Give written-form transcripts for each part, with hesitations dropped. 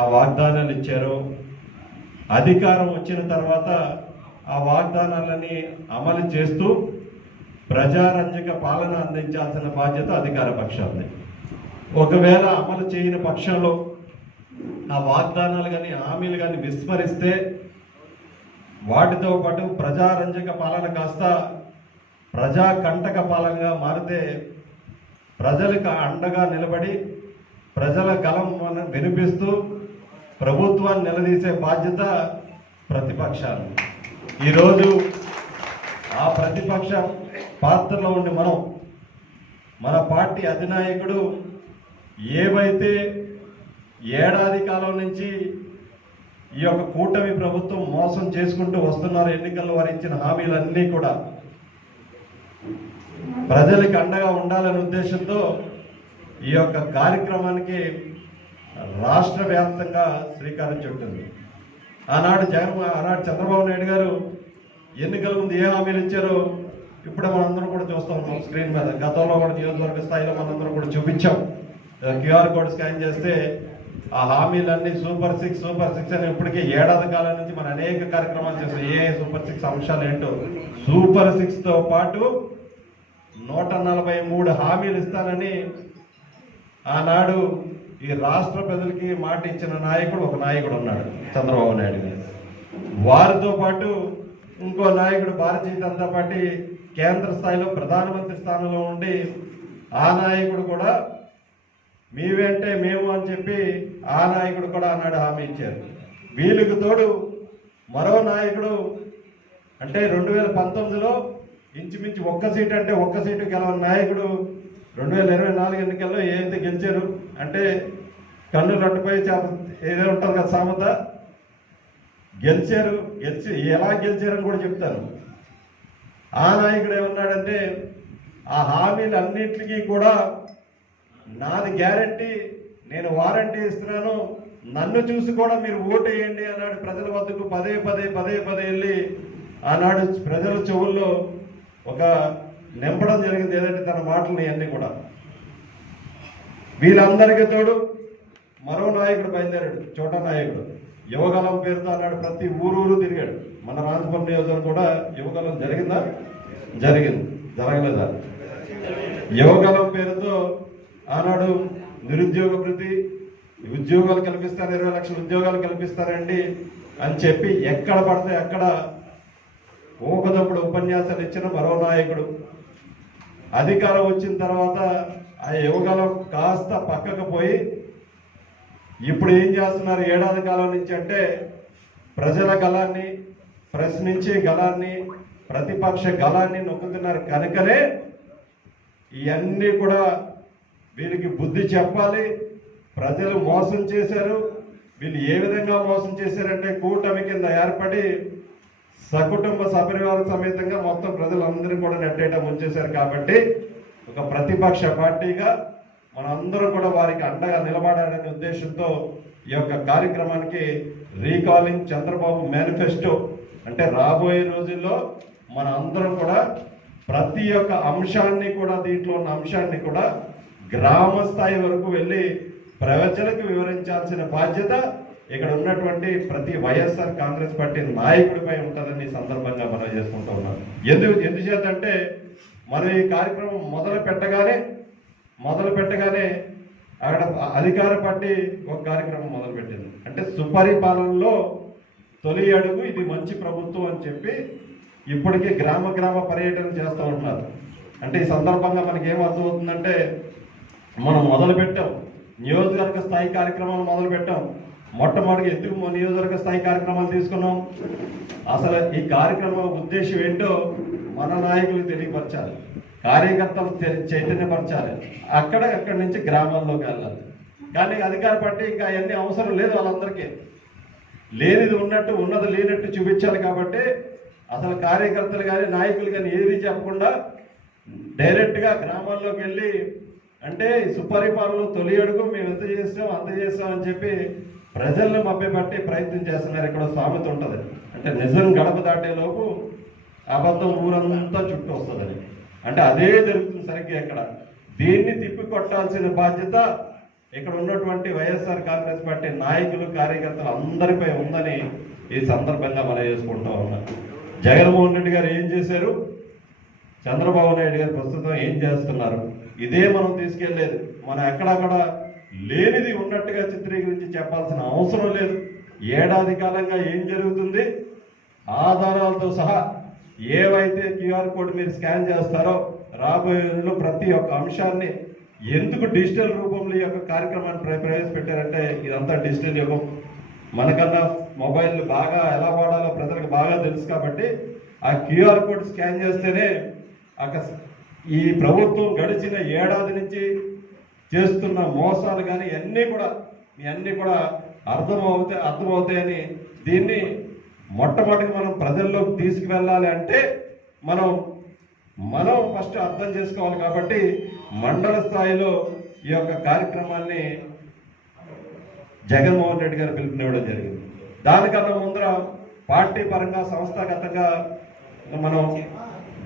ఆ వాగ్దానాలు ఇచ్చారో అధికారం వచ్చిన తర్వాత ఆ వాగ్దానాలని అమలు చేస్తూ ప్రజారంజక పాలన అందించాల్సిన బాధ్యత అధికార పక్షాన్ని. ఒకవేళ అమలు చేయని పక్షంలో ఆ వాగ్దానాలు కానీ హామీలు కానీ విస్మరిస్తే వాటితో పాటు ప్రజారంజక పాలన కాస్త ప్రజా కంటక పాలనగా మారితే ప్రజలకు అండగా నిలబడి ప్రజల గలం వినిపిస్తూ ప్రభుత్వాన్ని నిలదీసే బాధ్యత ప్రతిపక్షాలు. ఈరోజు ఆ ప్రతిపక్ష పాత్రలో ఉండి మన పార్టీ అధినాయకుడు ఏవైతే ఏడాది కాలం నుంచి ఈ యొక్క కూటమి ప్రభుత్వం మోసం చేసుకుంటూ వస్తున్నారు, ఎన్నికల్లో వారు ఇచ్చిన హామీలన్నీ కూడా ప్రజలకు అండగా ఉండాలనే ఉద్దేశంతో ఈ యొక్క కార్యక్రమానికి రాష్ట్ర వ్యాప్తంగా శ్రీకారం చుట్టింది. ఆనాడు చంద్రబాబు నాయుడు గారు ఎన్నికల ముందు ఏ హామీలు ఇచ్చారో ఇప్పుడే మనందరం కూడా చూస్తూ ఉన్నాం స్క్రీన్ మీద. గతంలో కూడా నియోజకవర్గ స్థాయిలో మనందరం కూడా చూపించాం. QR కోడ్ స్కాన్ చేస్తే ఆ హామీలన్నీ సూపర్ సిక్స్ అని ఇప్పటికే ఏడాది కాలం నుంచి మనం అనేక కార్యక్రమాలు చేస్తాం. సూపర్ 6 అంశాలు ఏంటో, సూపర్ 6తో పాటు 143 హామీలు ఇస్తానని ఆనాడు ఈ రాష్ట్ర ప్రజలకి మాట ఇచ్చిన ఒక నాయకుడు ఉన్నాడు, చంద్రబాబు నాయుడు గారు. వారితో పాటు ఇంకో నాయకుడు భారతీయ జనతా పార్టీ కేంద్ర స్థాయిలో ప్రధానమంత్రి స్థానంలో ఉండి ఆ నాయకుడు కూడా మీవేంటే మేము అని చెప్పి ఆ నాయకుడు కూడా ఆనాడు హామీ ఇచ్చారు. వీళ్ళకి తోడు మరో నాయకుడు అంటే 2019లో ఇంచుమించి ఒక్క సీటు గెలవని నాయకుడు 2024 ఎన్నికల్లో ఏదైతే గెలిచారు అంటే కన్ను రట్టుపై ఏదో ఉంటుంది కదా సామెత, గెలిచి ఎలా గెలిచారని కూడా చెప్తారు. ఆ నాయకుడు ఏమన్నాడంటే ఆ హామీలన్నింటికి కూడా నాది గ్యారంటీ, నేను వారంటీ ఇస్తున్నాను, నన్ను చూసి కూడా మీరు ఓటు వేయండి అన్నాడు. ప్రజల వద్దకు పదే వెళ్ళి ఆనాడు ప్రజల చెవుల్లో ఒక నింపడం జరిగింది ఏదంటే తన మాటలని అన్నీ కూడా. వీళ్ళందరికీ తోడు మరో నాయకుడు బయలుదేరాడు, చోటా నాయకుడు. యువగలం పేరుతో అన్నాడు ప్రతి ఊరు తిరిగాడు. మన రాజభవన్ నియోజకవర్గం కూడా యువగలం జరగలేదా? యువగలం పేరుతో ఆనాడు నిరుద్యోగ వృత్తి, ఉద్యోగాలు కల్పిస్తారు, 20 లక్షల ఉద్యోగాలు కల్పిస్తారండి అని చెప్పి ఎక్కడ పడితే అక్కడ ఊకదప్పుడు ఉపన్యాసాలు ఇచ్చిన మరో నాయకుడు. అధికారం వచ్చిన తర్వాత ఆ యువగలం కాస్త పక్కకు పోయి ఇప్పుడు ఏం చేస్తున్నారు ఏడాది కాలం నుంచి అంటే ప్రజల గలాన్ని, ప్రశ్నించే గలాన్ని, ప్రతిపక్ష గలాన్ని నొక్కుతున్నారు. కనుకనే ఇవన్నీ కూడా వీరికి బుద్ధి చెప్పాలి. ప్రజలు మోసం చేశారు. వీళ్ళు ఏ విధంగా మోసం చేశారంటే కూటమి కింద ఏర్పడి సకుటుంబ సపరివార సమేతంగా మొత్తం ప్రజలందరూ కూడా నెట్టేయడం వచ్చేశారు. కాబట్టి ఒక ప్రతిపక్ష పార్టీగా మనందరం కూడా వారికి అండగా నిలబడాలనే ఉద్దేశంతో ఈ యొక్క కార్యక్రమానికి రీకాలింగ్ చంద్రబాబు మేనిఫెస్టో అంటే రాబోయే రోజుల్లో మన అందరం కూడా ప్రతి ఒక్క అంశాన్ని కూడా దీంట్లో ఉన్న అంశాన్ని కూడా గ్రామ స్థాయి వరకు వెళ్ళి ప్రజలకు వివరించాల్సిన బాధ్యత ఇక్కడ ఉన్నటువంటి ప్రతి వైఎస్ఆర్ కాంగ్రెస్ పార్టీ నాయకుడిపై ఉంటుందని సందర్భంగా మనం చేసుకుంటూ ఉన్నాం. ఎందుచేతంటే మనం ఈ కార్యక్రమం మొదలు పెట్టగానే అక్కడ అధికార పార్టీ ఒక కార్యక్రమం మొదలుపెట్టింది. అంటే సుపరిపాలనలో తొలి అడుగు ఇది మంచి ప్రభుత్వం అని చెప్పి ఇప్పటికీ గ్రామ పర్యటన చేస్తూ ఉంటున్నారు. అంటే ఈ సందర్భంగా మనకి ఏం అర్థమవుతుందంటే మనం మొదలుపెట్టాం నియోజకవర్గ స్థాయి కార్యక్రమాలు మొదలుపెట్టాం. మొట్టమొదటిగా ఎందుకు నియోజకవర్గ స్థాయి కార్యక్రమాలు తీసుకున్నాం, అసలు ఈ కార్యక్రమం ఉద్దేశం ఏంటో మన నాయకులు తెలియపరచాలి, కార్యకర్తలు చైతన్యపరచాలి, అక్కడి నుంచి గ్రామాల్లోకి వెళ్ళాలి. కానీ అధికార పార్టీ ఇంకా అవన్నీ అవసరం లేదు, వాళ్ళందరికీ లేనిది ఉన్నట్టు ఉన్నది లేనట్టు చూపించాలి. కాబట్టి అసలు కార్యకర్తలు కానీ నాయకులు కానీ ఏది చెప్పకుండా డైరెక్ట్గా గ్రామాల్లోకి వెళ్ళి అంటే సుపరిపాలనలో తొలి అడుగు మేము ఎంత చేస్తాం అని చెప్పి ప్రజలను మభ్యపెట్టి ప్రయత్నం చేస్తున్నారు. ఇక్కడ సామెత ఉంటుంది అంటే నిజం గడప దాటేలోపు అబద్ధం ఊరంతా చుట్టూ వస్తుందని. అంటే అదే జరుగుతుంది సరిగ్గా ఇక్కడ. దీన్ని తిప్పి కొట్టాల్సిన బాధ్యత ఇక్కడ ఉన్నటువంటి వైఎస్ఆర్ కాంగ్రెస్ పార్టీ నాయకులు కార్యకర్తలు అందరిపై ఉందని ఈ సందర్భంగా మనం చేసుకుంటా ఉన్నాం. జగన్మోహన్ రెడ్డి గారు ఏం చేశారు, చంద్రబాబు నాయుడు గారు ప్రస్తుతం ఏం చేస్తున్నారు, ఇదే మనం తీసుకెళ్లేదు. మనం ఎక్కడక్కడ లేనిది ఉన్నట్టుగా చిత్రీకరించి చెప్పాల్సిన అవసరం లేదు. ఏడాది కాలంగా ఏం జరుగుతుంది, ఆధారాలతో సహా ఏవైతే క్యూఆర్ కోడ్ మీరు స్కాన్ చేస్తారో రాబోయే రోజుల్లో ప్రతి ఒక్క అంశాన్ని ఎందుకు డిజిటల్ రూపంలో ఈ యొక్క కార్యక్రమాన్ని ప్రవేశపెట్టారంటే ఇదంతా డిజిటల్ యుగం. మనకన్నా మొబైల్ బాగా ఎలా వాడాలో ప్రజలకు బాగా తెలుసు కాబట్టి ఆ క్యూఆర్ కోడ్ స్కాన్ చేస్తేనే ఈ ప్రభుత్వం గడిచిన ఏడాది నుంచి చేస్తున్న మోసాలు కానీ ఇవన్నీ కూడా అర్థమవుతాయని దీన్ని మొట్టమొదటి మనం ప్రజల్లోకి తీసుకువెళ్ళాలి అంటే మనం ఫస్ట్ అర్థం చేసుకోవాలి. కాబట్టి మండల స్థాయిలో ఈ యొక్క కార్యక్రమాన్ని జగన్మోహన్ రెడ్డి గారు పిలుపునివ్వడం జరిగింది. దానికన్నా ముందర పార్టీ పరంగా సంస్థాగతంగా మనం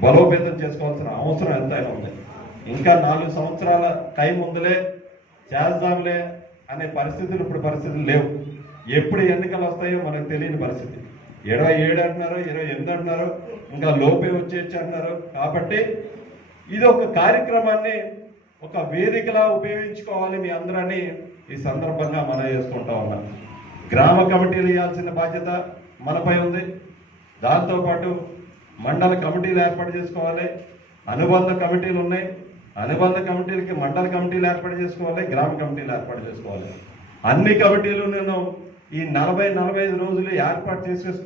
బలోపేతం చేసుకోవాల్సిన అవసరం ఎంతైనా ఉంది. ఇంకా 4 సంవత్సరాల టైం ఉందిలే చేద్దాంలే అనే పరిస్థితులు లేవు. ఎప్పుడు ఎన్నికలు వస్తాయో మనకు తెలియని పరిస్థితి. 27 అంటున్నారు, 28 అంటున్నారు, ఇంకా లోపే వచ్చేసి అంటున్నారు. కాబట్టి ఇది ఒక కార్యక్రమాన్ని ఒక వేదికలా ఉపయోగించుకోవాలి మీ అందరని ఈ సందర్భంగా మనం చేసుకుంటా ఉన్నాం. గ్రామ కమిటీలు ఇవ్వాల్సిన బాధ్యత మనపై ఉంది. దాంతోపాటు మండల కమిటీలు ఏర్పాటు చేసుకోవాలి. అనుబంధ కమిటీలు ఉన్నాయి. అనుబంధ కమిటీలకి మండల కమిటీలు ఏర్పాటు చేసుకోవాలి, గ్రామ కమిటీలు ఏర్పాటు చేసుకోవాలి. అన్ని కమిటీలు నేను ఈ 40-45 రోజులు ఏర్పాటు చేసేసుకోవాలి.